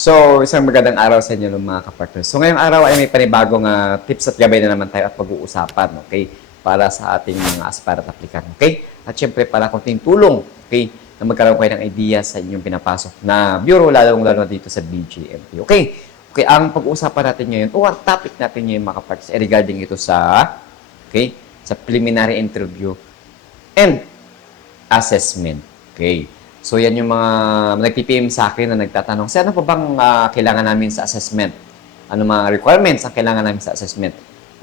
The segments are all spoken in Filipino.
So, isang magandang araw sa inyo ng mga kapartners. So, ngayong araw ay may panibagong ah, tips at gabay na naman tayo at pag-uusapan, okay? Para sa ating mga aspirant applicant, okay? At syempre, para konting tulong, okay? Na magkaroon kayo ng idea sa inyong pinapasok na bureau, lalong-lalo na dito sa BGMP, okay? Okay, ang pag-uusapan natin ngayon, o ang topic natin ngayon mga kapartners, ay regarding ito sa, okay? Sa preliminary interview and assessment, okay? So, yan yung mga nag-PPM sa akin na nagtatanong, Sir, ano pa bang ah, kailangan namin sa assessment? Ano mga requirements ang kailangan namin sa assessment?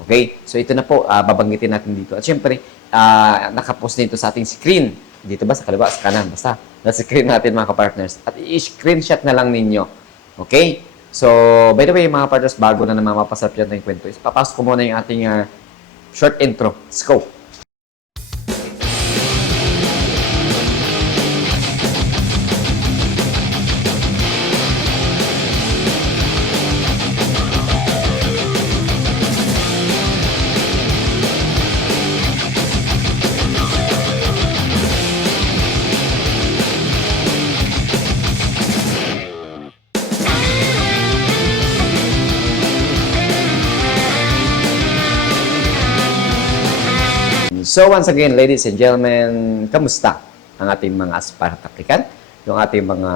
Okay? So, ito na po, ah, babanggitin natin dito. At syempre, ah, nakapost dito sa ating screen. Dito ba? Sa kaliwa? Sa kanan? Basta. Nasa screen natin mga partners At i-screenshot na lang ninyo. Okay? So, by the way, mga partners, bago na naman mapasarap yan ng kwento, is papasok ko muna yung ating ah, short intro. Let's go! So once again, ladies and gentlemen, kamusta ang ating mga aspirant applicant? Yung ating mga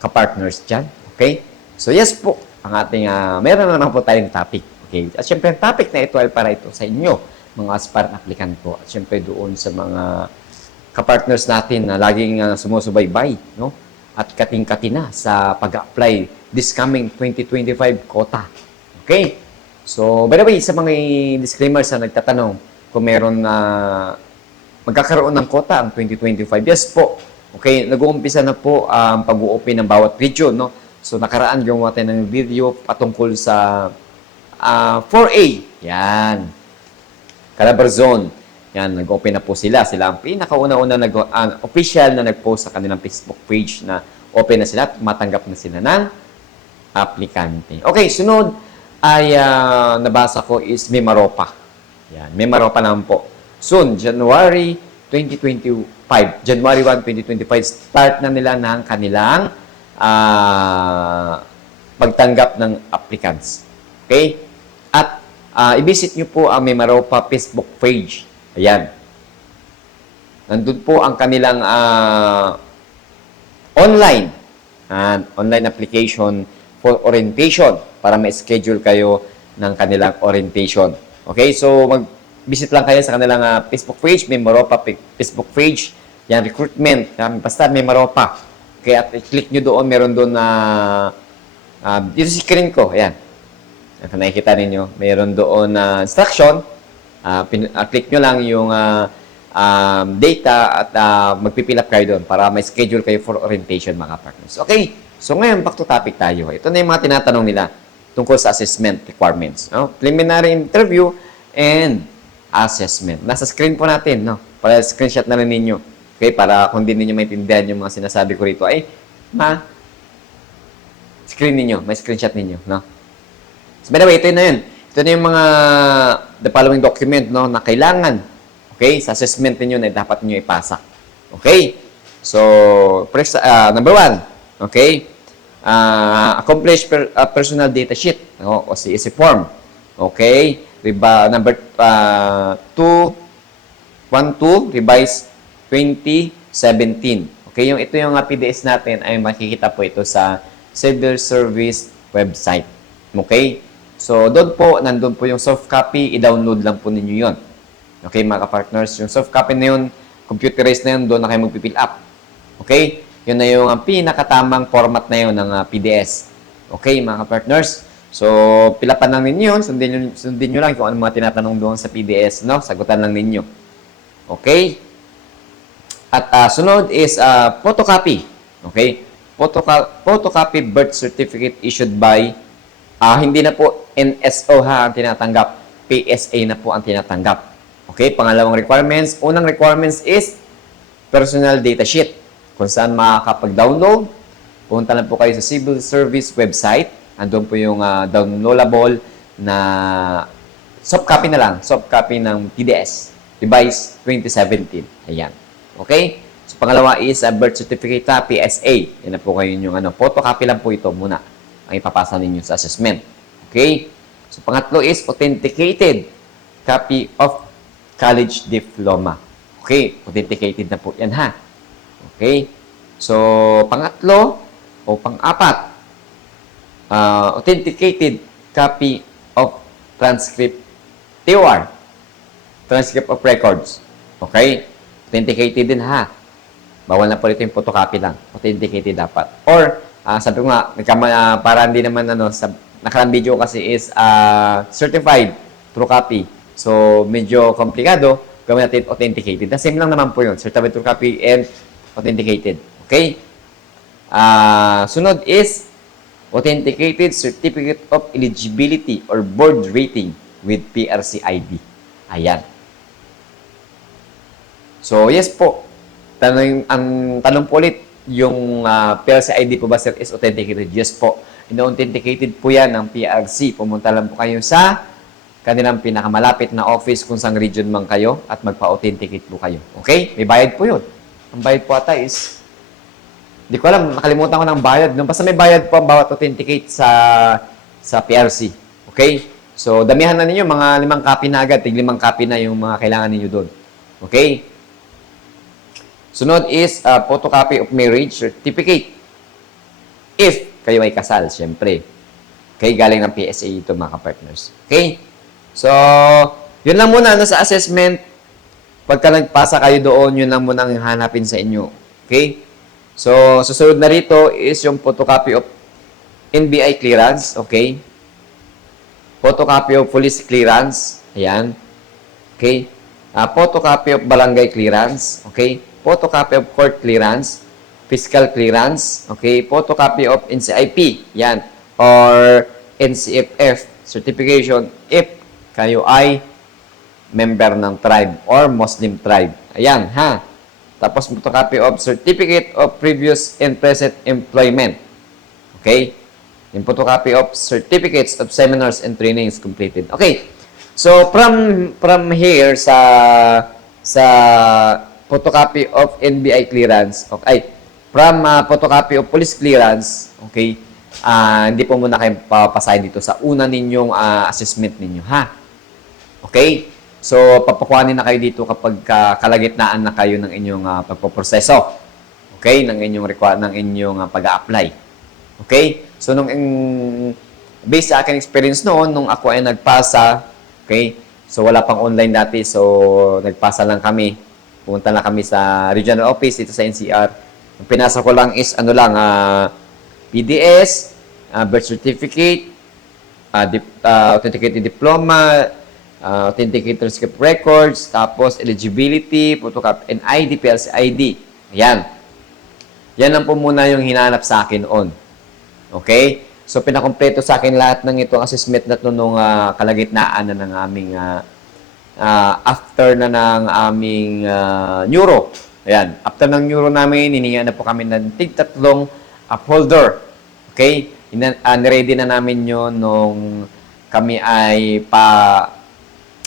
kapartners dyan, okay? So yes po, ang ating, ah, meron na naman po tayong topic, okay? At syempre, ang topic na ito ay para ito sa inyo, mga aspirant applicant po. At syempre, doon sa mga kapartners natin na laging ah, sumusubaybay, no? At kating-kati na sa pag-apply this coming 2025 quota. Okay? So, by the way, sa mga disclaimers na nagtatanong, kung meron na magkakaroon ng quota ang 2025. Yes po. Okay, nag-uumpisa na po ang pag-uopen ng bawat region, no? So, nakaraan gumawa tayo ng video patungkol sa ah, 4A. Yan. Calabar Zone. Yan, nag-open na po sila. Sila ang pinakauna-una nag ah, official na nag-post sa kanilang Facebook page na open na sila at matanggap na sila ng aplikante. Okay, sunod ay ah, nabasa ko is Mimaropa. Yan, Mimaropa naman po. Soon, January 2025. January 1, 2025, start na nila ng kanilang ah, pagtanggap ng applicants. Okay? At ah, i-visit nyo po ang Mimaropa Facebook page. Ayan. Nandun po ang kanilang ah, online and online application for orientation para ma-schedule kayo ng kanilang orientation. Okay? So, mag-visit lang kayo sa kanilang ah, Facebook page, Memoropa Facebook page. Yan, recruitment. Yan, basta Memoropa. Okay, at i-click nyo doon, meron doon na ah, dito sa screen ko, ayan. Kung nakikita ninyo, meron doon na instruction. Ah, pin- ah, click nyo lang yung ah, um, data at ah, magpipil up kayo doon para may schedule kayo for orientation mga partners. Okay, so ngayon back to topic tayo. Ito na yung mga tinatanong nila tungkol sa assessment requirements. No? Preliminary interview and assessment. Nasa screen po natin, no? Para screenshot na rin ninyo. Okay, para kung di ninyo maintindihan yung mga sinasabi ko rito, ay ma screen ninyo, may screenshot ninyo, no? So, by the way, ito na yun. Ito na yung mga the following document, no, na kailangan, okay, sa assessment ninyo na dapat niyo ipasa. Okay? So, first, ah, number one, okay, ah, accomplish per, ah, personal data sheet, no, o CSC form. Okay? Riba, number uh, 2, 1, 2, revise 2017. Okay, yung ito yung uh, PDS natin ay makikita po ito sa Civil Service website. Okay? So, doon po, nandun po yung soft copy, i-download lang po ninyo yon. Okay, mga partners yung soft copy na yun, computerized na yun, doon na kayo mag-fill up. Okay? Yun na yung ang pinakatamang format na yun ng uh, PDS. Okay, mga partners So, pilapan lang ninyo yun, sundin nyo, sundin nyo lang kung ano mga tinatanong doon sa PDS, no? Sagutan lang ninyo. Okay? At ah, sunod is ah, photocopy. Okay? Photoca- photocopy birth certificate issued by ah, hindi na po NSO ha ang tinatanggap. PSA na po ang tinatanggap. Okay? Pangalawang requirements. Unang requirements is personal data sheet. Kung saan makakapag-download. Punta lang po kayo sa Civil Service website. Andun po yung ah, downloadable na soft copy na lang. Soft copy ng PDS. Device 2017. Ayan. Okay? So, pangalawa is a birth certificate na PSA. Yan na po kayo yung ano. Photocopy lang po ito muna. ang ipapasa ninyo sa assessment. Okay? So, pangatlo is authenticated copy of college diploma. Okay, authenticated na po yan ha. Okay? So, pangatlo o pang-apat, uh, authenticated copy of transcript TOR. Transcript of records. Okay? Authenticated din ha. Bawal na po ito yung photocopy lang. Authenticated dapat. Or, ah, sabi ko nga, ah, para hindi naman ano, sa nakarang video kasi is ah, certified true copy. So, medyo komplikado. Gawin natin authenticated. The same lang naman po yun. Certified true copy and authenticated. Okay? Ah, sunod is authenticated certificate of eligibility or board rating with PRC ID. Ayan. So, yes po. Tanong, ang tanong po ulit, yung uh, PRC ID po ba sir is authenticated? Yes po. Ino-authenticated po yan ng PRC. Pumunta lang po kayo sa kanilang pinakamalapit na office kung saan region man kayo at magpa-authenticate po kayo. Okay? May bayad po yun. Ang bayad po ata is, di ko alam, nakalimutan ko ng bayad. No? Basta may bayad po ang bawat authenticate sa sa PRC. Okay? So, damihan na ninyo, mga limang copy na agad. Tig limang copy na yung mga kailangan ninyo doon. Okay? Sunod is uh, photocopy of marriage certificate. If kayo ay kasal, syempre. Okay, galing ng PSA ito mga partners. Okay? So, yun lang muna no, sa assessment. Pagka nagpasa kayo doon, yun lang muna ang hanapin sa inyo. Okay? So, susunod na rito is yung photocopy of NBI clearance. Okay? Photocopy of police clearance. Ayan. Okay? Uh, photocopy of barangay clearance. Okay? Photocopy of court clearance. Fiscal clearance. Okay? Photocopy of NCIP. Yan. Or NCFF certification if kayo ay member ng tribe or Muslim tribe. Ayan, ha? Tapos photocopy of certificate of previous and present employment. Okay? Yung photocopy of certificates of seminars and trainings completed. Okay. So from from here sa sa photocopy of NBI clearance, okay, from uh, photocopy of police clearance, okay, ah, hindi po muna kayo papasahin dito sa una ninyong ah, assessment ninyo, ha? Okay? So, papakuhanin na kayo dito kapag ka, kalagitnaan na kayo ng inyong uh, pagpoproseso. Okay? Ng inyong require ng inyong uh, pag-apply. Okay? So, nung in, based sa aking experience noon, nung ako ay nagpasa, okay? So, wala pang online dati. So, nagpasa lang kami. Pumunta lang kami sa regional office dito sa NCR. Ang pinasa ko lang is, ano lang, uh, PDS, uh, birth certificate, uh, dip, uh, authenticated diploma, uh, authenticated transcript records, tapos eligibility, photocopy, and ID, PLC ID. Ayan. Yan lang po muna yung hinanap sa akin on. Okay? So, pinakompleto sa akin lahat ng itong assessment na ito nung uh, kalagitnaan na ng aming uh, uh, after na ng aming uh, neuro. Ayan. After ng neuro namin, hininga na po kami ng tig-tatlong upholder. Okay? Ina, uh, ready na namin yon nung kami ay pa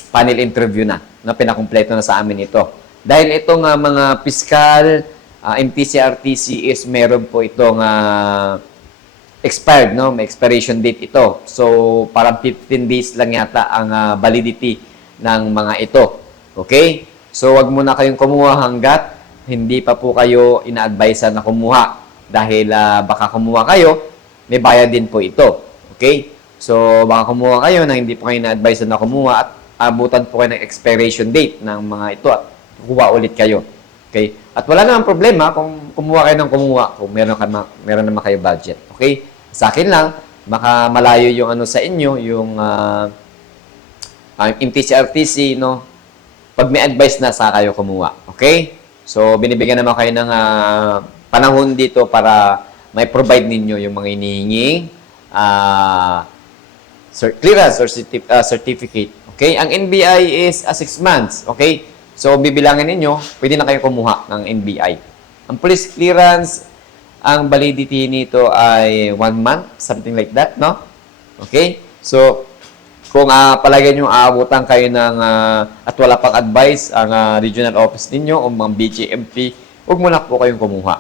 panel interview na, na pinakumpleto na sa amin ito. Dahil itong uh, mga fiscal, uh, MTC-RTC is meron po itong uh, expired, no? May expiration date ito. So, parang 15 days lang yata ang uh, validity ng mga ito. Okay? So, wag muna kayong kumuha hanggat hindi pa po kayo ina-advise na kumuha. Dahil uh, baka kumuha kayo, may bayad din po ito. Okay? So, baka kumuha kayo na hindi po kayo na-advise na kumuha at abutan po kayo ng expiration date ng mga ito at kukuha ulit kayo. Okay? At wala namang problema kung kumuha kayo ng kumuha kung meron, ka, meron naman kayo budget. Okay? Sa akin lang, baka malayo yung ano sa inyo, yung uh, uh, MTC-RTC, no? Pag may advice na sa kayo kumuha. Okay? So, binibigyan naman kayo ng uh, panahon dito para may provide ninyo yung mga inihingi uh, clearance or certif- uh, certificate Okay? Ang NBI is a 6 months. Okay? So, bibilangin ninyo, pwede na kayo kumuha ng NBI. Ang police clearance, ang validity nito ay 1 month, something like that, no? Okay? So, kung uh, palagay nyo aabutan kayo ng uh, at wala pang advice ang uh, regional office ninyo o mga BGMP, huwag muna po kayong kumuha.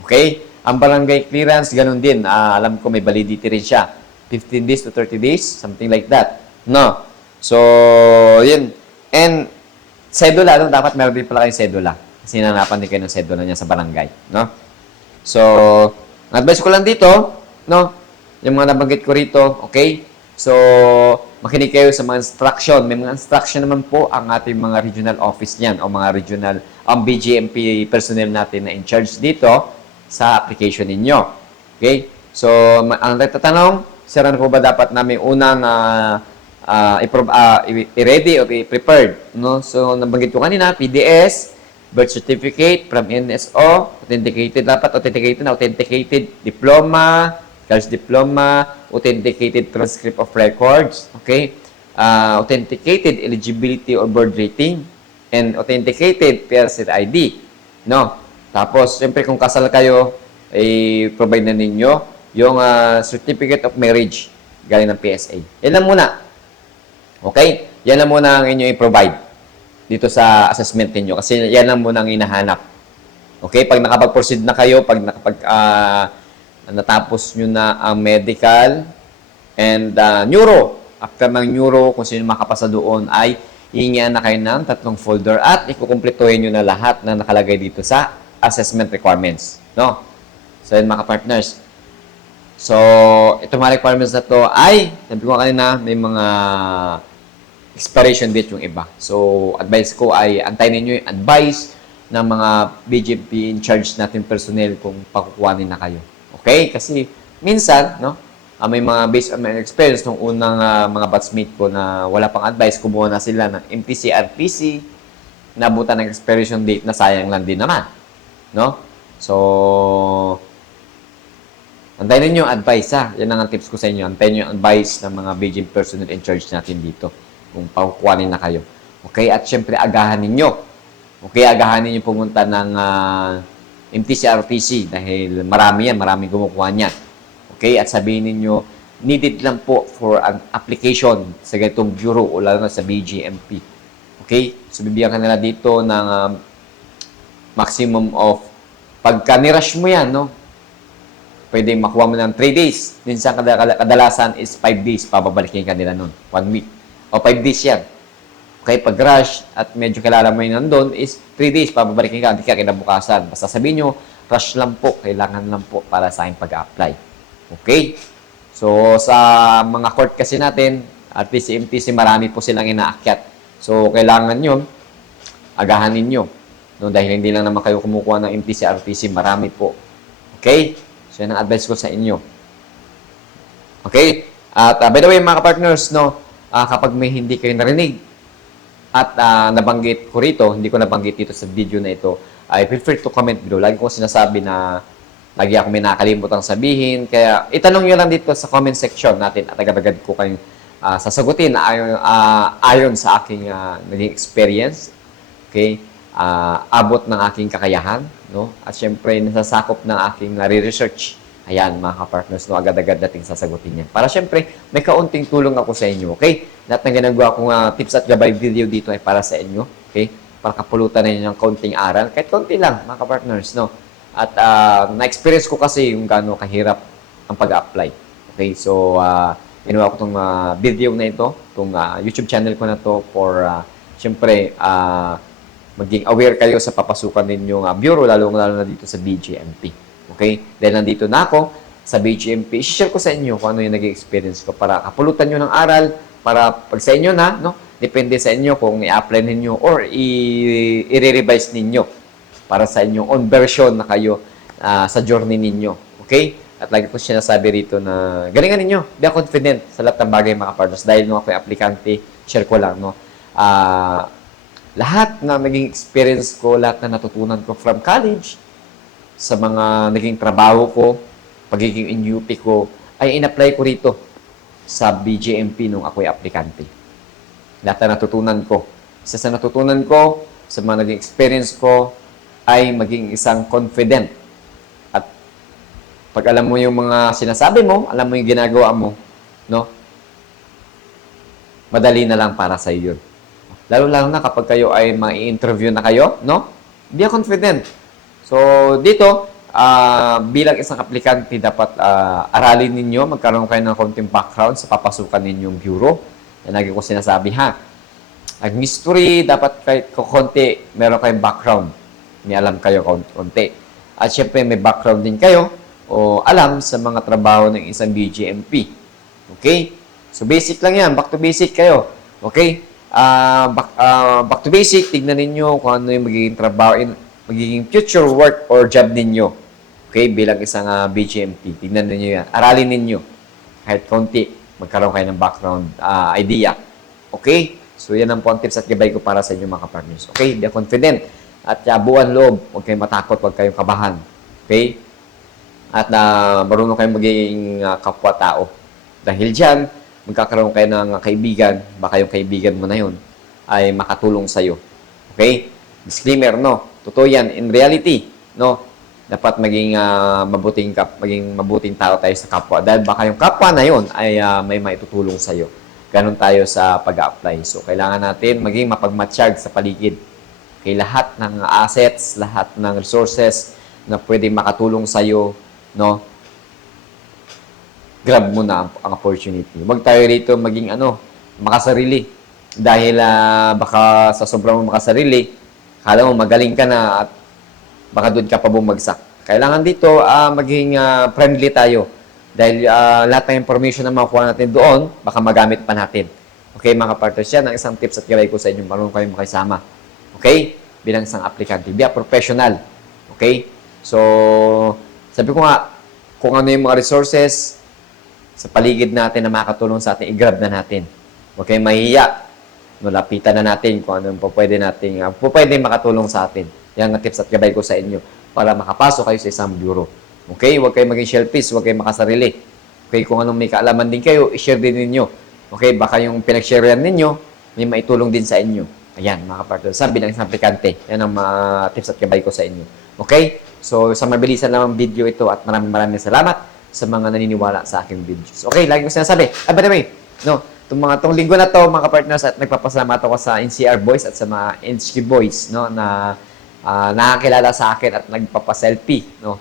Okay? Ang barangay clearance, ganun din. Ah, alam ko may validity rin siya. 15 days to 30 days, something like that. No? So, yun. And, sedula, no? dapat meron din pala kayong sedula. Kasi nananapan din kayo ng sedula niya sa barangay. No? So, advice ko lang dito, no? Yung mga nabanggit ko rito, okay? So, makinig kayo sa mga instruction. May mga instruction naman po ang ating mga regional office niyan o mga regional, ang BGMP personnel natin na in charge dito sa application ninyo. Okay? So, ang nagtatanong, sir, ano po ba dapat namin unang ah, ah, ipro- ah, i- i-ready o i-prepared? No? So, nabanggit ko kanina, PDS, birth certificate from NSO, authenticated, dapat authenticated na authenticated diploma, college diploma, authenticated transcript of records, okay? Uh, authenticated eligibility or board rating, and authenticated PRC ID, no? Tapos, siyempre kung kasal kayo, i-provide na ninyo yung ah, certificate of marriage galing ng PSA. Yan lang muna. Okay? Yan lang muna ang inyo i-provide dito sa assessment ninyo kasi yan lang muna ang hinahanap. Okay? Pag nakapag-proceed na kayo, pag nakapag ah, natapos nyo na ang medical and ah, neuro, after ng neuro, kung sino makapasa doon ay hihingian na kayo ng tatlong folder at ikukumpletuhin nyo na lahat na nakalagay dito sa assessment requirements. No? So, yun mga partners. So, itong mga requirements na to ay, sabi ko kanina, may mga expiration date yung iba. So, advice ko ay antayin ninyo yung advice ng mga BGP in charge natin personnel kung pakukuhanin na kayo. Okay? Kasi minsan, no, ah, may mga based on my experience nung unang ah, mga batchmate ko na wala pang advice, kumuha na sila ng MTC, RPC, nabutan ng expiration date na sayang lang din naman. No? So, Antayin ninyo yung advice ha. Yan ang tips ko sa inyo. Antayin nyo yung advice ng mga BGM personnel in charge natin dito. Kung pakukuhanin na kayo. Okay? At syempre, agahan ninyo. Okay? Agahan ninyo pumunta ng uh, MTC-RTC dahil marami yan. Maraming kumukuha niyan. Okay? At sabihin ninyo, needed lang po for an application sa ganitong bureau o lalo na sa BGMP. Okay? So, bibigyan ka nila dito ng um, maximum of pagka nirush mo yan, no? pwede makuha mo ng 3 days. Minsan kada- kada- kadalasan is 5 days, pababalikin ka nila nun. 1 week. O 5 days yan. Okay, pag rush at medyo kilala mo yun nandun is 3 days, pababalikin ka, hindi ka kinabukasan. Basta sabihin nyo, rush lang po, kailangan lang po para sa aking pag-apply. Okay? So, sa mga court kasi natin, at least MTC, marami po silang inaakyat. So, kailangan yun, agahan ninyo. No, dahil hindi lang naman kayo kumukuha ng MTC, RTC, marami po. Okay? So, yan ang advice ko sa inyo. Okay? At uh, by the way, mga partners, no, ah, kapag may hindi kayo narinig at ah, nabanggit ko rito, hindi ko nabanggit dito sa video na ito, feel free to comment below. Lagi ko sinasabi na lagi ako may nakakalimutang sabihin. Kaya itanong nyo lang dito sa comment section natin at agad-agad ko kayong ah, sasagutin ayon, ah, ayon sa aking ah, naging experience. Okay? Ah, abot ng aking kakayahan. No? At syempre, nasasakop ng aking nare-research. Ayan, mga kapartners, no, agad-agad nating sasagutin yan. Para syempre, may kaunting tulong ako sa inyo, okay? Lahat ng ginagawa kong ah, tips at gabay video dito ay para sa inyo, okay? Para kapulutan na ng kaunting aral. Kahit kaunti lang, mga kapartners, no? At ah, na-experience ko kasi yung gaano kahirap ang pag-apply. Okay, so, uh, ginawa ko itong ah, video na ito, itong ah, YouTube channel ko na to for, uh, syempre, ah, maging aware kayo sa papasukan ninyong uh, bureau, lalo-lalo na dito sa BGMP. Okay? Dahil nandito na ako sa BGMP, share ko sa inyo kung ano yung naging experience ko para kapulutan nyo ng aral, para pag sa inyo na, no? Depende sa inyo kung i-apply ninyo or i-revise ninyo para sa inyong own version na kayo ah, sa journey ninyo. Okay? At lagi ko sinasabi rito na galingan ninyo. Be confident sa lahat ng bagay mga partners. Dahil nung ako yung aplikante, share ko lang, no? Ah, lahat na naging experience ko, lahat na natutunan ko from college, sa mga naging trabaho ko, pagiging in UP ko, ay in-apply ko rito sa BJMP nung ako'y aplikante. Lahat na natutunan ko. Isa sa natutunan ko, sa mga naging experience ko, ay maging isang confident. At pag alam mo yung mga sinasabi mo, alam mo yung ginagawa mo, no? Madali na lang para sa iyo. Lalo-lalo na kapag kayo ay ma-interview na kayo, no? Be confident. So, dito, ah, bilang isang aplikante, dapat ah, aralin ninyo, magkaroon kayo ng konting background sa papasukan ninyong bureau. Yan lagi ko sinasabi ha. Ang history, dapat kahit konti, meron kayong background. May alam kayo konti. At syempre, may background din kayo o alam sa mga trabaho ng isang BGMP. Okay? So, basic lang yan. Back to basic kayo. Okay? Ah, back, ah, back to basic, tignan ninyo kung ano yung magiging trabaho, magiging future work or job ninyo. Okay? Bilang isang ah, BGMP. Tignan ninyo yan. Aralin ninyo. Kahit konti, magkaroon kayo ng background ah, idea. Okay? So, yan ang po ang tips at gabay ko para sa inyo mga partners. Okay? Be confident. At uh, buwan loob. Huwag kayong matakot. Huwag kayong kabahan. Okay? At na marunong kayong maging ah, kapwa-tao. Dahil dyan, magkakaroon kayo ng kaibigan. Baka yung kaibigan mo na yun ay makatulong sa'yo. Okay? Disclaimer, no? Totoo yan. In reality, no? Dapat maging ah, mabuting kap, maging mabuting tao tayo sa kapwa. Dahil baka yung kapwa na yun ay ah, may maitutulong sa'yo. Ganon tayo sa pag-apply. So, kailangan natin maging mapagmatsyag sa paligid. Okay, lahat ng assets, lahat ng resources na pwedeng makatulong sa'yo, no? Grab mo na ang, ang opportunity. Huwag tayo rito maging ano, makasarili. Dahil ah, baka sa sobrang makasarili, kala mo magaling ka na at baka doon ka pa bumagsak. Kailangan dito ah, maging ah, friendly tayo. Dahil ah, lahat ng information na makuha natin doon, baka magamit pa natin. Okay, mga partners, yan ang isang tips at gabay ko sa inyo. Marunong kayong makisama. Okay? Bilang isang aplikante. Be a professional. Okay? So, sabi ko nga, kung ano yung mga resources sa paligid natin na makakatulong sa atin, i-grab na natin. Kayong mahiya. Lapitan na natin kung ano yung pwede natin, uh, pwede makatulong sa atin. Yan ang tips at gabay ko sa inyo para makapasok kayo sa isang bureau. Okay? Huwag kayong maging selfish, huwag kayong makasarili. Okay? Kung anong may kaalaman din kayo, i-share din ninyo. Okay? Baka yung pinag-sharean ninyo, may maitulong din sa inyo. Ayan, mga kapartner. Sabi ng isang aplikante. Yan ang mga tips at gabay ko sa inyo. Okay? So, sa mabilisan lang ang video ito at maraming maraming salamat sa mga naniniwala sa aking videos. Okay, lagi ko sinasabi. Ah, by the way, no, itong mga tong linggo na to, mga partners, at nagpapasalamat ako sa NCR Boys at sa mga NHK Boys, no, na ah, nakakilala sa akin at nagpapaselfie, no.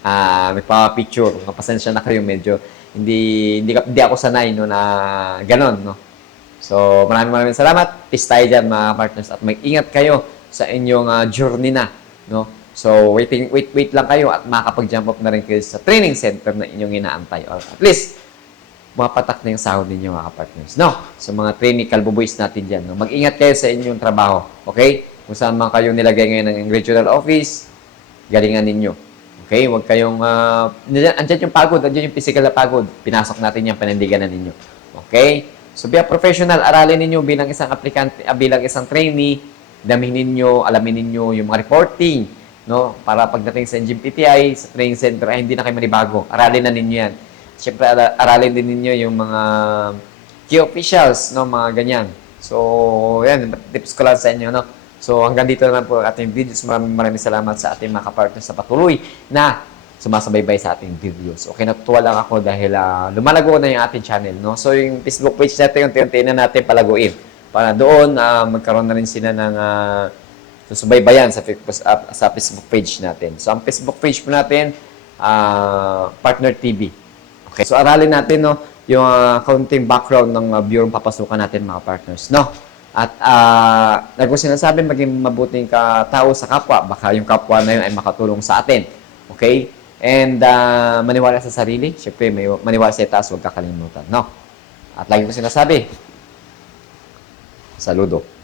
Ah, nagpa-picture. Pasensya na kayo medyo hindi hindi, hindi ako sanay no na ganon, no. So, maraming maraming salamat. Peace tayo dyan, mga partners. At mag-ingat kayo sa inyong ah, journey na, no. So, waiting, wait, wait lang kayo at makakapag-jump up na rin kayo sa training center na inyong inaantay. Or at least, mapatak na yung sahod ninyo, mga partners. No? Sa mga trainee kalbo natin dyan. No? Mag-ingat kayo sa inyong trabaho. Okay? Kung saan man kayo nilagay ngayon ng regional office, galingan ninyo. Okay? Huwag kayong, uh, andyan yung pagod, andyan yung physical na pagod. Pinasok natin yung panindigan na ninyo. Okay? So, be a professional. Aralin ninyo bilang isang aplikante, ah, bilang isang trainee. Damin ninyo, alamin ninyo yung mga reporting. No? Para pagdating sa NGPTI, sa training center, ay hindi na kayo manibago. Aralin na ninyo yan. Siyempre, ara- aralin din ninyo yung mga key officials, no? Mga ganyan. So, yan. Tips ko lang sa inyo, no? So, hanggang dito na po ating videos. Maraming maraming salamat sa ating mga kapartners sa patuloy na sumasabaybay sa ating videos. Okay, natutuwa lang ako dahil ah, lumalago na yung ating channel, no? So, yung Facebook page natin, yung unti na natin palaguin. Para doon, ah, magkaroon na rin sila ng ah, susubaybayan sa, ah, sa Facebook page natin. So, ang Facebook page po natin, ah, Partner TV. Okay, so aralin natin, no, yung ah, kaunting background ng uh, bureau papasukan natin, mga partners, no? At, uh, like ko sinasabi, maging mabuting ka tao sa kapwa. Baka yung kapwa na yun ay makatulong sa atin. Okay? And ah, maniwala sa sarili. Siyempre, may, maniwala sa itaas, huwag kakalimutan. No? At lagi ko sinasabi, saludo.